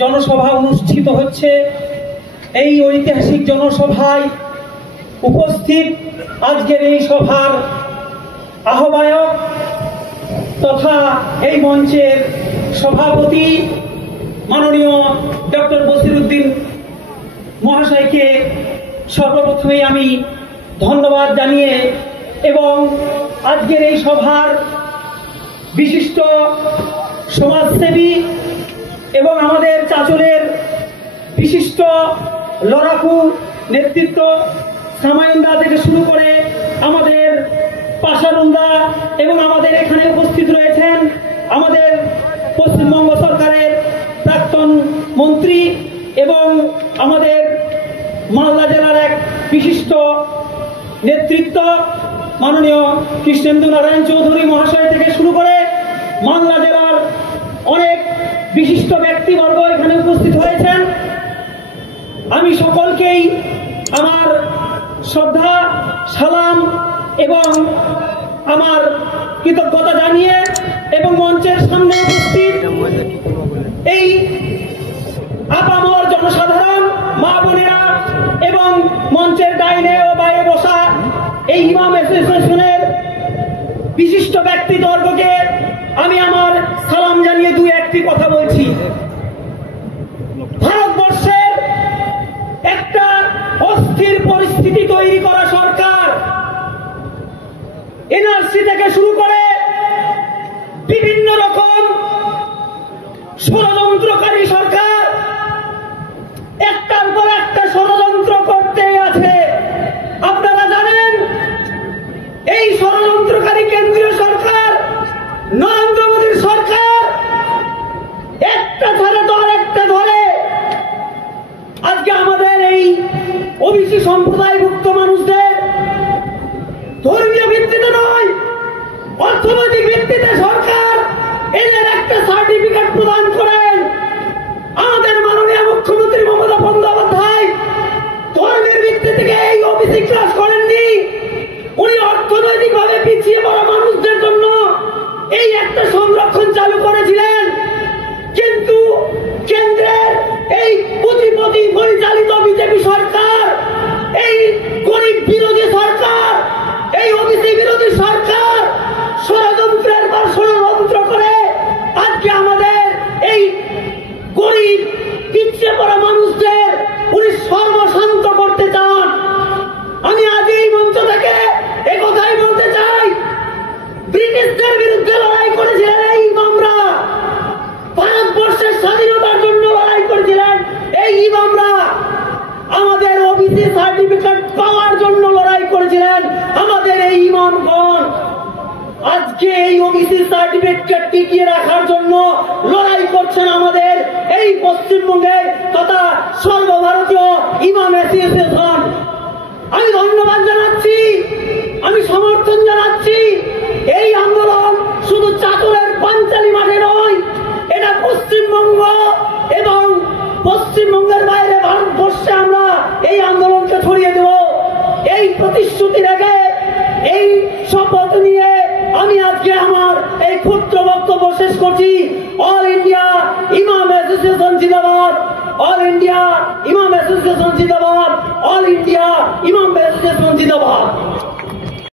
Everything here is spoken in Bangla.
জনসভা অনুষ্ঠিত হচ্ছে। এই ঐতিহাসিক জনসভায় উপস্থিত আজকের এই সভার আহ্বায়ক তথা এই মঞ্চের সভাপতি মাননীয় ডক্টর বসিরউদ্দিন মহাশয়কে সর্বপ্রথমে আমি ধন্যবাদ জানিয়ে এবং আজকের এই সভার বিশিষ্ট সমাজসেবী এবং আমাদের চাঁচলের বিশিষ্ট লড়াকু নেতৃত্ব সামাইন্দা থেকে শুরু করে আমাদের পাশারুন্দা এবং আমাদের এখানে উপস্থিত রয়েছেন আমাদের পশ্চিমবঙ্গ সরকারের প্রাক্তন মন্ত্রী এবং আমাদের মালদা জেলার এক বিশিষ্ট নেতৃত্ব মাননীয় কৃষ্ণেন্দু নারায়ণ চৌধুরী মহাশয় থেকে শুরু করে মালদা জেলার অনেক বিশিষ্ট ব্যক্তিবর্গ এখানে উপস্থিত হয়েছেন। আমি সকলকেই আমার শ্রদ্ধা সালাম এবং আমার কৃতজ্ঞতা জানিয়ে এবং মঞ্চের সামনে উপস্থিত এই আপামর জনসাধারণ মা বোনেরা এবং মঞ্চের ডাইনে ও বাইরে বসা এই ইমাম অ্যাসোসিয়েশনের বিশিষ্ট ব্যক্তিবর্গকে আমি আমার সালাম জানিয়ে দুই একটি কথা বলছি। ভারতবর্ষের একটা অস্থির পরিস্থিতি তৈরি করা সরকার, এনআরসি থেকে শুরু করে বিভিন্ন রকম ষড়যন্ত্রকারী সরকার একটার পর একটা ষড়যন্ত্র করতে আছে। আপনারা জানেন এই ষড়যন্ত্রকারী কেন্দ্রীয় সরকার নরেন্দ্র মোদীর সরকার একটা ছাড়া তো আরেকটা ধরে আজকে আমাদের এই ওবিসি সম্প্রদায়ভুক্ত মানুষদের ধর্মীয় ভিত্তিতে নয় অর্থনৈতিক ভিত্তিতে সরকার এদের একটা সার্টিফিকেট প্রদান করেন। আমাদের মাননীয় মুখ্যমন্ত্রী মমতা বন্দ্যোপাধ্যায় ধর্মের ভিত্তি থেকে এই ওবিসি ক্লাস করেননি, উনি অর্থনৈতিকভাবে পিছিয়ে পড়া মানুষদের জন্য এই একটা সংরক্ষণ চালু করেছিলেন। কিন্তু কেন্দ্রের এই পুঁজিপতি পরিচালিত বিজেপি সরকার, এই গরিব বিরোধী সরকার, এই ওবিসি বিরোধী সরকার ষড়যন্ত্রের পর ষড়যন্ত্র করে আজকে আমাদের এই গরিব পিছিয়ে পড়া মানুষদের উনি সর্বশান্ত করতে চান। আমি আজ এই মঞ্চ থেকে একথাই বলতে চাই, ব্রিটিশদের বিরুদ্ধে লড়াই করেছিলেন এই ইমামরা, ভারতবর্ষের স্বাধীনতার জন্য লড়াই করেছিলেন এই ইমামরা, আমাদের ওবিসি সার্টিফিকেট পাওয়ার জন্য লড়াই করেছিলেন আমাদের এই ইমামগণ। আজকে এই ওবিসি সার্টিফিকেট টিকিয়ে রাখার জন্য লড়াই করছেন আমাদের এই পশ্চিমবঙ্গের তথা সর্বভারতীয় ইমাম অ্যাসোসিয়েশন। আমি ধন্যবাদ জানাচ্ছি, আমি সমর্থন জানাচ্ছি। এই আন্দোলন শুধু চাঁচলের পাঞ্চালী মাঠে নয়, এটা পশ্চিমবঙ্গ এবং পশ্চিমবঙ্গের বাইরে ভারতবর্ষে আমরা এই আন্দোলনকে ছড়িয়ে দেব। এই প্রতিশ্রুতি রেখে এই শপথ নিয়ে আমি আজকে আমার এই ক্ষুদ্র বক্তব্য শেষ করছি। অল ইন্ডিয়া ইমাম অ্যাসোসিয়েশন জিন্দাবাদ, অল ইন্ডিয়া ইমাম অ্যাসোসিয়েশন জিন্দাবাদ, অল ইন্ডিয়া ইমাম অ্যাসোসিয়েশন জিন্দাবাদ।